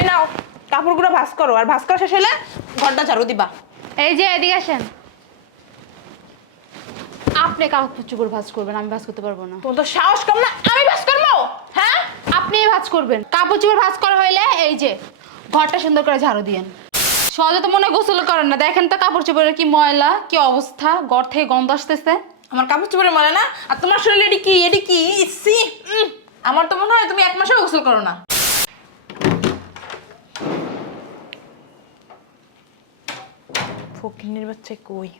এই নাও কাপড়গুলো ভাঁজ করো আর ভাঁজ করা শেষ হলে ঘরটা ঝাড়ু দিবা। এই যে এদিকে আসেন। আপনি ভাজ করবেন আমি ভাজ করতে পারব না। তো সাহস কম না আমি ভাঁজ করব? হ্যাঁ? আপনি ভাজ করবেন। কাপড় ভাজ করা হইলে এই যে ঘরটা সুন্দর করে ঝাড়ু দিয়েন। সহজে তো মনে গোসল করেন না। দেখেন তো কাপড় চোপড়ের কি ময়লা কি অবস্থা ঘর থেকে গন্ধ আসতেছে। আমার কাপড় চোপড়ে ময়লা না আর তোমার শরীরে এটি কি এটি কি? উম, আমার তো মনে হয় তুমি এক মাসেও গোসল করো না। ফকিনের বাচ্চা কই?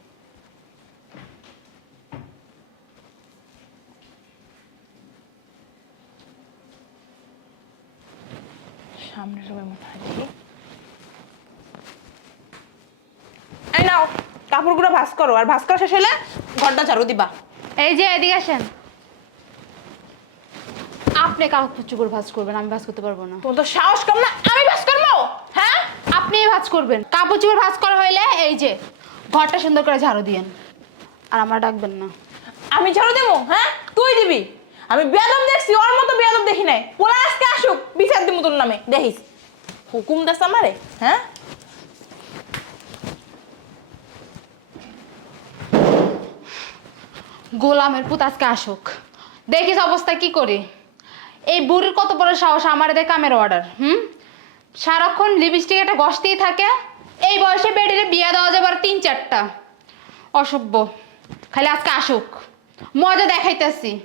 সামনে সবাই মনে হয় এই নাও কাপড়গুলো ভাঁজ করো আর ভাঁজ করা শেষ হলে ঘরটা ঝাড়ু দিবা। এই যে এদিকে আসেন। আপনি কাপড় চোপড় ভাজ করবেন আমি ভাজ করতে পারব না। তোমার তো সাহস কম না আমি আপনি ভাজ করবেন। কাপড় চোপড় ভাজ করা হইলে এই যে ঘরটা সুন্দর করে ঝাড়ু দিয়েন। আর আমার ডাকবেন না। আমি ঝাড়ু দেবো হ্যাঁ? তুই দিবি? আমি বেদম দেখছি ওর মতো বেদম দেখি নাই। পোলা আজকে আসুক বিচার দিমু তোর নামে। দেখিস। হুকুম দাস আমারে হ্যাঁ? গোলামের পুত আজকে আসুক। দেখিস অবস্থা কি করি। এই বুড়ির কত বড় সাহস আমার দেখে কামের অর্ডার হুম? সারাক্ষণ লিপস্টিক একটা গসতেই থাকে। এই বয়সে বেডিরে বিয়ে দেওয়া যাবে আর তিন চারটা। অসভ্য। খালি আজকে আসুক। মজা দেখাইতেছি।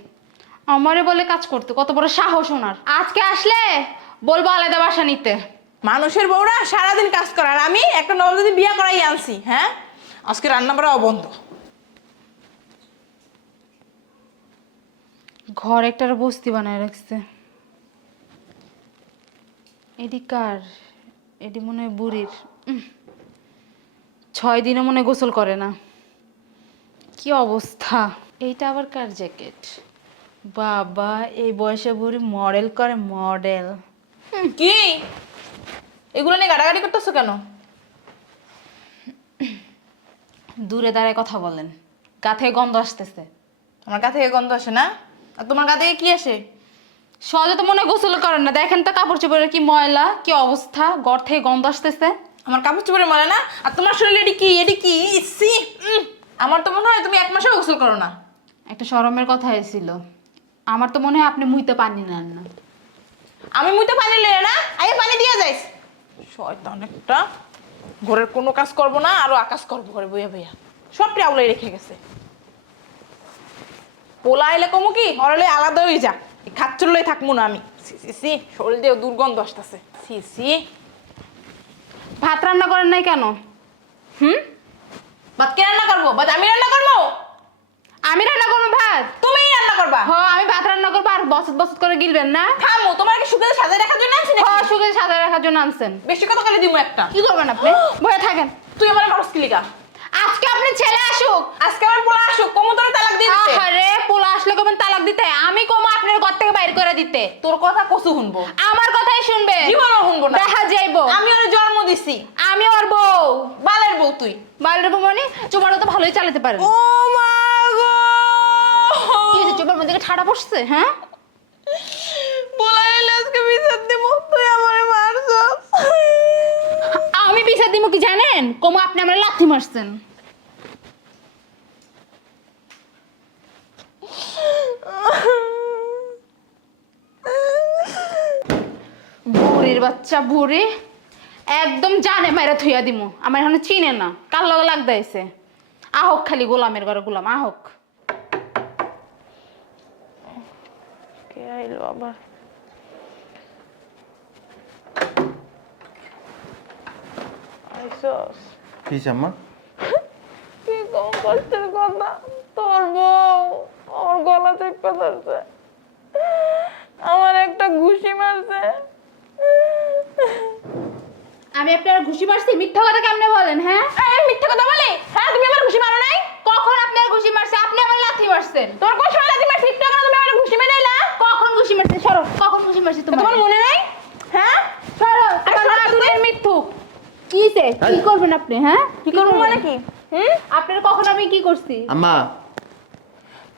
আমারে বলে কাজ করতে কত বড় সাহস ওনার। আজকে আসলে বলব আলাদা বাসা নিতে। মানুষের বউরা সারাদিন কাজ করে আর আমি একটা নবজাতি বিয়ে করাই আনছি হ্যাঁ? আজকে রান্না বাড়া অবন্ধ। ঘর একটার বস্তি বানায় রাখছে। এডি কার? এডি মনে হয় বুড়ির। ছয় দিনও মনে গোসল করে না। কি অবস্থা? এইটা আবার কার জ্যাকেট? বাবা, এই বয়সে বুড়ি মডেল করে মডেল। কি? এগুলো নিয়ে গাড়াগাড়ি করতেছো কেন? দূরে দাঁড়ায় কথা বলেন। গা থেকে গন্ধ আসতেছে। আমার গা থেকে গন্ধ আসে না? আর তোমার গা থেকে কি আসে? সহজে তো মনে হয় গোসল করেন না। দেখেন তো কাপড় চোপড়ের কি ময়লা কি অবস্থা ঘর থেকে গন্ধ আসতেছে। আমার কাপড় চোপড়ে মনে না? আর তোমার শরীরে এটি কি? এটি কি? উম, আমার তো মনে হয় তুমি এক মাসেও গোসল করো না। একটা শরমের কথা হয়েছিল আমার তো মনে হয় আপনি মুইতে পানি নেন না। আমি মুইতে পানি লে না? আগে পানি দিয়ে যাইস। শয়তান একটা। ঘরের কোনো কাজ করব না আরও আকাশ করব ঘরে বইয়া বইয়া। সব প্রাউলাই রেখে গেছে। পোলা এলে কমু কি? হরলে আলাদা হয়ে যা। খাচ্চুল্লই থাকব না আমি। সি সি সি শরীর দিয়ে দুর্গন্ধ আসতেছে। সি সি। ভাত রান্না করেন নাই কেন? হুম? ভাত কে রান্না করব? ভাত আমি রান্না করব? আমি রান্না করব ভাত। তুমিই রান্না করবা? হ আমি ভাত রান্না করব আর বসত বসত করে গিলবেন না। খামো তোমার কি সুখে সাজায় রাখার জন্য আনছি হ? সুখে সাদা রাখার জন্য আনছেন। বেশি কথা করে দিমু একটা? কি করবেন আপনি? বয়ে থাকেন। তুই আমার মানুষ কিলিকা আপনি ছেলে আসুক আজকে আমার পোলা আসুক কমু তোরে তালাক দিয়ে দিতে। আরে পোলা আসলে কবেন তালাক দিতে? আমি কমো আপনার ঘর থেকে বাইর করে দিতে। তোর কথা কসু শুনব। আমার কথাই শুনবে। জীবনও শুনব না। দেখা যাইবো। আমি ওর জন্ম দিছি। আমি ওর বউ। বালের বউ তুই। বাইরের বউ মানে চুমারও তো ভালোই চালাতে পারেন ও মা গো! কি হয়েছে চোপের মধ্যে ঠাড়া পড়ছে হ্যাঁ? বলা এলে আজকে বিচার দিব তুই আমারে মারছস। আমি বিচার দিব কি জানেন? কমো আপনি আমরা লাথি মারছেন। বাচ্চা বুড়ি একদম জানে মাইরা থুইয়া দিমু। আমার এখন চিনে না। কার লগে লাগ দাইছে আহক খালি গোলামের ঘরে গোলাম আহক। কে আইলো আবার? আইসস। কি আম্মা কি কম কষ্টের কথা? তোর বউ ওর গলা চেপে ধরছে আমার একটা ঘুষি মারছে আমি আপনার ঘুষি মারছি মিথ্যা কথা কেমনে বলেন হ্যাঁ? এই মিথ্যে কথা বলে? হ্যাঁ তুমি আমার ঘুষি মারো নাই? কখন আপনার ঘুষি মারছে আপনি আমার লাথি মারছেন। তোমার কোন সময় লাথি মারছি একটু আগে তুমি আমার ঘুষি মেরে এলা? কখন ঘুষি মারছে সরো কখন ঘুষি মারছে তোমার তোমার মনে নাই? হ্যাঁ? সরো আর তোমার নাটুরের মৃত্যু কিসে কি করবেন আপনি হ্যাঁ? কি করব মানে কি? হুম? আপনার কখন আমি কি করছি? আম্মা।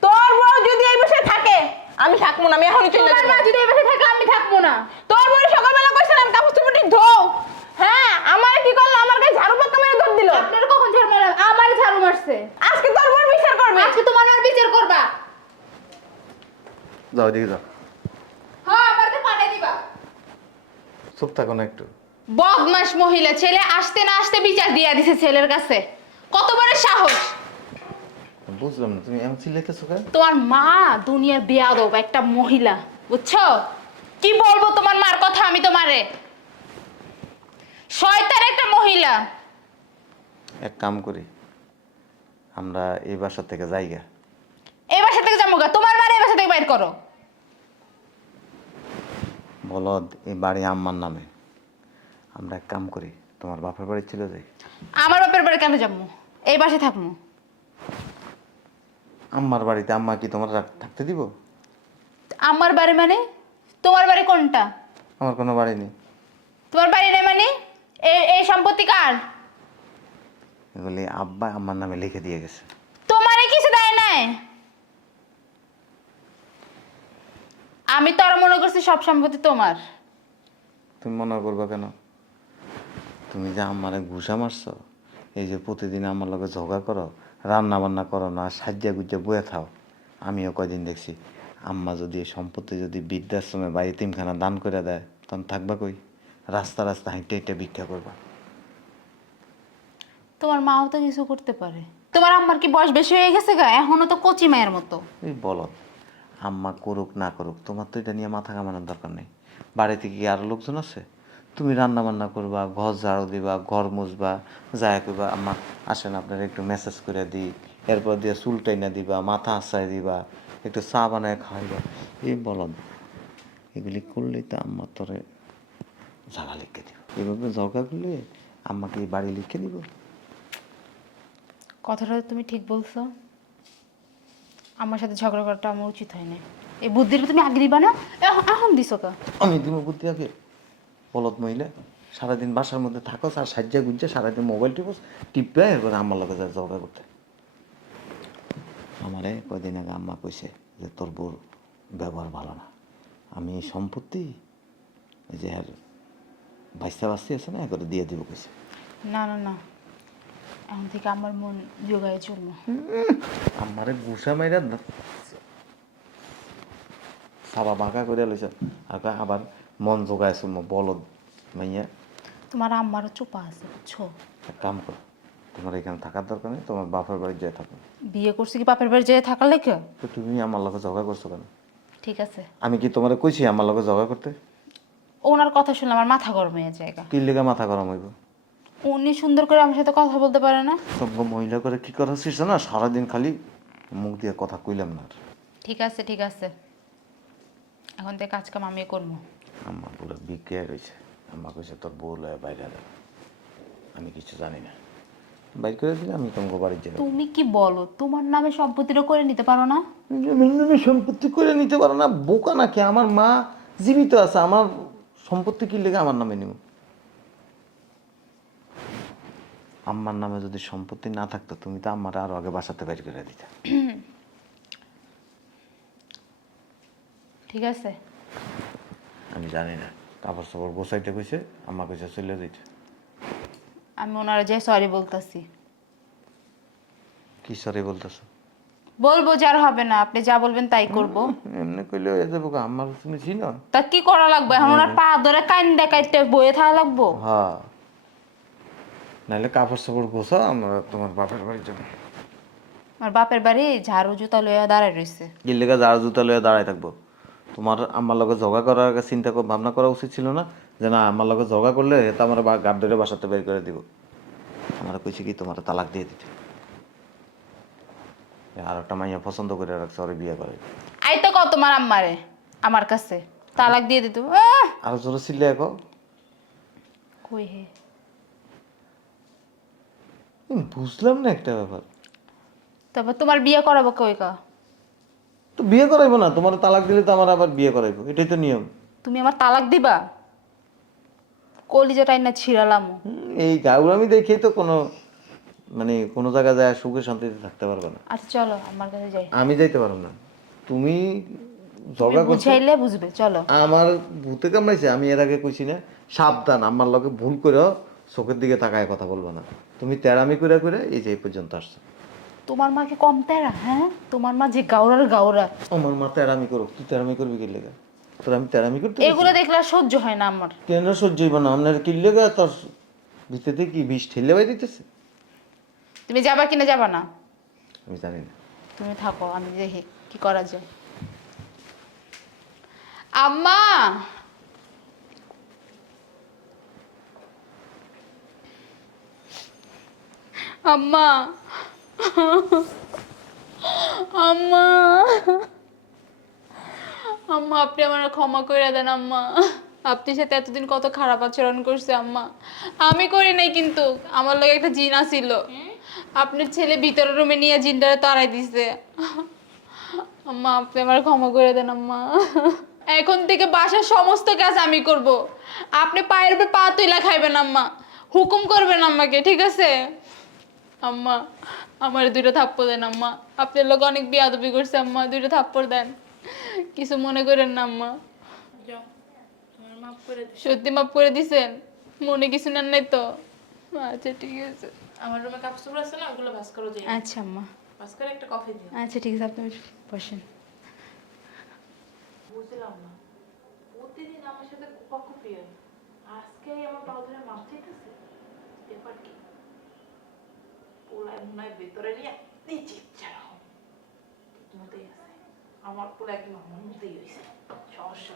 তোর বউ যদি এই বসে থাকে আমি থাকব না আমি এখনই চলে তোমার যাব। যদি এই বাসায় থাকে আমি থাকব না। তোর বউ সকালবেলা কইছিলাম কাপড় চোপড় ধো হ্যাঁ আমার কি করল? আমার গায়ে ঝাড়ু পাক্কা মেরে দৌড় দিল। আপনার কখন ঝাড়ু আমার ঝাড়ু মারছে। আজকে তোর বিচার করবে। আজকে তোমার আর বিচার করবা। যাও দিকে যাও। হ্যাঁ আমারকে দিবা। চুপ থাকো না একটু। বদমাশ মহিলা ছেলে আসতে না আসতে বিচার দিয়া দিছে ছেলের কাছে। কত বড় সাহস। বুঝলাম না তুমি এমন চিল্লাইতেছো কেন? তোমার মা দুনিয়ার বেয়াদব একটা মহিলা বুঝছ? কি বলব তোমার মার কথা আমি তোমারে? শয়তান একটা মহিলা। এক কাম করি আমরা এই বাসা থেকে যাইগা। এই বাসা থেকে যাব গা তোমার মারে এই বাসা থেকে বাইর করো। বলদ এই বাড়ি আম্মার নামে। আমরা এক কাম করি তোমার বাপের বাড়ি ছিল যাই। আমার বাপের বাড়ি কেন যাব? এই বাসে থাকব। আম্মার বাড়িতে আম্মা কি তোমার রাখ- থাকতে দিব? আমার বাড়ি মানে? তোমার বাড়ি কোনটা? আমার কোনো বাড়ি নেই। তোমার বাড়ি নেই মানে? এই সম্পত্তি কার? এগুলি আব্বা আম্মার নামে লিখে দিয়ে গেছে। তোমারে কিছু দেয় নাই? আমি তো আরও মনে করছি সব সম্পত্তি তোমার। তুমি মনে করবা কেন? তুমি যে আমারে ঘুষা মারছো এই যে প্রতিদিন আমার লগে ঝগড়া করো রান্না বান্না করো না সাজ্জা গুজ্জা বয়ে থাও আমিও কয়দিন দেখছি আম্মা যদি সম্পত্তি যদি বৃদ্ধাশ্রমে বা এতিমখানা দান করে দেয় তখন থাকবা কই? রাস্তা রাস্তা হাইটে হাইটে ভিক্ষা করবা। তোমার মাও তো কিছু করতে পারে। তোমার আম্মার কি বয়স বেশি হয়ে গেছে গা? এখনও তো কচি মায়ের মতো। এই বলো আম্মা করুক না করুক তোমার তো এটা নিয়ে মাথা কামানোর দরকার নেই। বাড়িতে কি আরও লোকজন আছে? তুমি রান্না বান্না করবা ঘর ঝাড়ু দিবা ঘর মুছবা যায় করবা আম্মা আসেন আপনার একটু মেসেজ করে দিই। এরপর দিয়ে চুল টাইনা দিবা মাথা আশ্রয় দিবা একটু চা বানায় খাওয়াইবা। এই বলদ এগুলি করলেই তো আম্মা তোরে ঝাড়া লিখে দিব। এভাবে ঝগড়া করলে আম্মাকে বাড়ি লিখে দিব। কথাটা তুমি ঠিক বলছো। আমার সাথে ঝগড়া করাটা আমার উচিত হয় না এই বুদ্ধিটা তুমি আগে দিবা না এখন- দিছো কা আমি দিব বুদ্ধি আগে। বলদ মহিলা সারাদিন বাসার মধ্যে থাকো আর সাজ্জা গুজ্জা সারাদিন মোবাইল টিপস টিপবে এরপরে আম্মার লগে যায় ঝগড়া করতে। আমারে কয়দিন আগে আম্মা কইছে যে তোর বোর ব্যবহার ভালো না। আমি সম্পত্তি ওই যে আর বাইসা বাস্তি আছে না? করে দিয়ে দিব কইছে না না না। এখন থেকে আমার মন যোগায় চলবো। আমারে গুসা মাইরা সাবা বাঁকা করে লইছে। আর কয় আবার মন জোগাইছো বলদ মাইয়া। তোমার আম্মারও চোপা আছে বুঝছ? এক কাম করো তোমার এখানে থাকার দরকার নেই তোমার বাপের বাড়ি যেয়ে থাকো। বিয়ে করছে কি বাপের বাড়ি যেয়ে থাকার লেগে? তো তুমি আমার লগে ঝগড়া করছ কেন? ঠিক আছে। আমি কি তোমার কইছি আমার লগে ঝগড়া করতে? ওনার কথা শুনলে আমার মাথা গরম হয়ে যায় কি লেগে মাথা গরম হইব? উনি সুন্দর করে আমার সাথে কথা বলতে পারে না। সব মহিলা করে কি করা শিখছো না? সারাদিন খালি মুখ দিয়ে কথা কইলাম না আর। ঠিক আছে ঠিক আছে। এখন থেকে কাজ কাম আমি করব। আম্মা পুরো বিক্রিয়া রয়েছে আম্মা কইছে তোর বউ লয়ে বাইরে যা। আমি কিছু জানি না। বাইর করে দিলে আমি তোমাকে বাড়ি যাব তুমি কি বলো? তোমার নামে সম্পত্তিটা করে নিতে পারো না? সম্পত্তি করে নিতে পারো না। বোকা নাকি? আমার মা জীবিত আছে। আমার সম্পত্তি কি লেগে আমার নামে নিব আম্মার নামে যদি সম্পত্তি না থাকতো তুমি তো আমার আরও আগে বাসাতে বাইর করে দিতে। ঠিক আছে। আমি জানি না কাপড় সাপড় গোছাইতে কইছে আম্মা কইছে চলে দিতে। আমি ওনারা যে সরি বলতাছি। কি সরি বলতেছো? বলব যার হবে না আপনি যা বলবেন তাই করব। এমনি কইলে হয়ে যাব গো, আমার তুমি চিনো? তা কি করা লাগবে? এখন ওনার পা ধরে কান দেখাইতে বয়ে থাকা লাগবো। হ্যাঁ। নাহলে কাপড় সাপড় গোছা আমরা তোমার বাপের বাড়ি যাব। আমার বাপের বাড়ি ঝাড়ু জুতা লইয়া দাঁড়ায় রয়েছে কি লেগে যারা জুতা লয়ে দাঁড়ায় থাকব। তোমার আমার লগে ঝগড়া করার আগে চিন্তা কর- ভাবনা করা উচিত ছিল না? যে না আমার লগে ঝগড়া করলে এটা আমার গাড় ধরে বাসাতে বের করে দিব। আমার কইছে কি তোমার তালাক দিয়ে দিতে। আর একটা মাইয়া পছন্দ করে রাখছে ওরে বিয়ে করে। আই তো কত তোমার আম্মারে আমার কাছে। তালাক দিয়ে দিত আর জোরে ছিল এখন কই হে? বুঝলাম না একটা ব্যাপার। তারপর তোমার বিয়ে করাবো কই কা তো বিয়ে করাইবো না তোমার তালাক দিলে তো আমার আবার বিয়ে করাইবো এটাই তো নিয়ম। তুমি আমার তালাক দিবা? কলিজাটাই না ছিড়ালাম। এই গাউরামি দেখেই তো কোনো মানে কোনো জায়গায় যায় সুখে শান্তিতে থাকতে পারবে না। আচ্ছা চলো আমার কাছে যাই। আমি যাইতে পারব না। তুমি ঝগড়া করছ? বুঝাইলে বুঝবে চলো। আমার ভূতে কামড়াইছে আমি এর আগে কইছি না সাবধান আমার লগে ভুল করে চোখের দিকে তাকায় কথা বলব না। তুমি তেরামি করে করে এই যে এই পর্যন্ত আসছো। তোমার মাকে কম তেরা হ্যাঁ? তোমার মা যে গাওরার গাওরা। আমার মা তেরামি করুক তুই তেরামি করবি কি লেগে? তোর আমি তেরামি করতে এগুলো দেখলে আর সহ্য হয় না আমার। কেন সহ্য হইব না? আপনার কি লেগে? তোর ভিতরে কি বিষ ঠেলে বাই দিতেছে? তুমি যাবা কিনা যাবা না? আমি জানি না। তুমি থাকো আমি দেখি কি করা যায়। আম্মা! আম্মা! আম্মা! আম্মা আপনি আমার ক্ষমা করে দেন আম্মা। আপনার সাথে এতদিন কত খারাপ আচরণ করছে, আম্মা। আমি করি নাই কিন্তু, আমার লগে একটা জিন ছিল আপনার ছেলে ভিতরের রুমে নিয়ে জিনটারে তাড়াই দিছে। আম্মা, আপনি আমার ক্ষমা করে দেন, আম্মা। এখন থেকে বাসার সমস্ত কাজ আমি করব। আপনি পায়ের উপর পা তুইলা খাইবেন, আম্মা। হুকুম করবেন আম্মাকে, ঠিক আছে? আম্মা, আমার দুইটা থাপ্পড় দেন, আম্মা। আপনার লোক অনেক বিয়াদবি করছে, আম্মা। দুইটা থাপ্পড় দেন। কিছু মনে করেন না, আম্মা। মাফ করে দিস। সত্যি মাফ করে দিছেন? মনে কিছু নেন নাই তো? আচ্ছা ঠিক আছে। আমার রুমে কাপড় চোপড় আছে না ওগুলো ভাস করো যাই আচ্ছা আম্মা। ভাস করে একটা কফি দিও। আচ্ছা ঠিক আছে আপনি বসেন। বুঝলাম না। প্রতিদিন আমার সাথে কুপাকুপি হয় আজকে আমার পা ধরে মাপ চাইতেছে। ব্যাপার কি? পোলায় মনে ভেতরে নিয়ে নিচে ইচ্ছা মতেই আছে। আমার পোলা একদম আমার মতেই হয়েছে সমস্যা।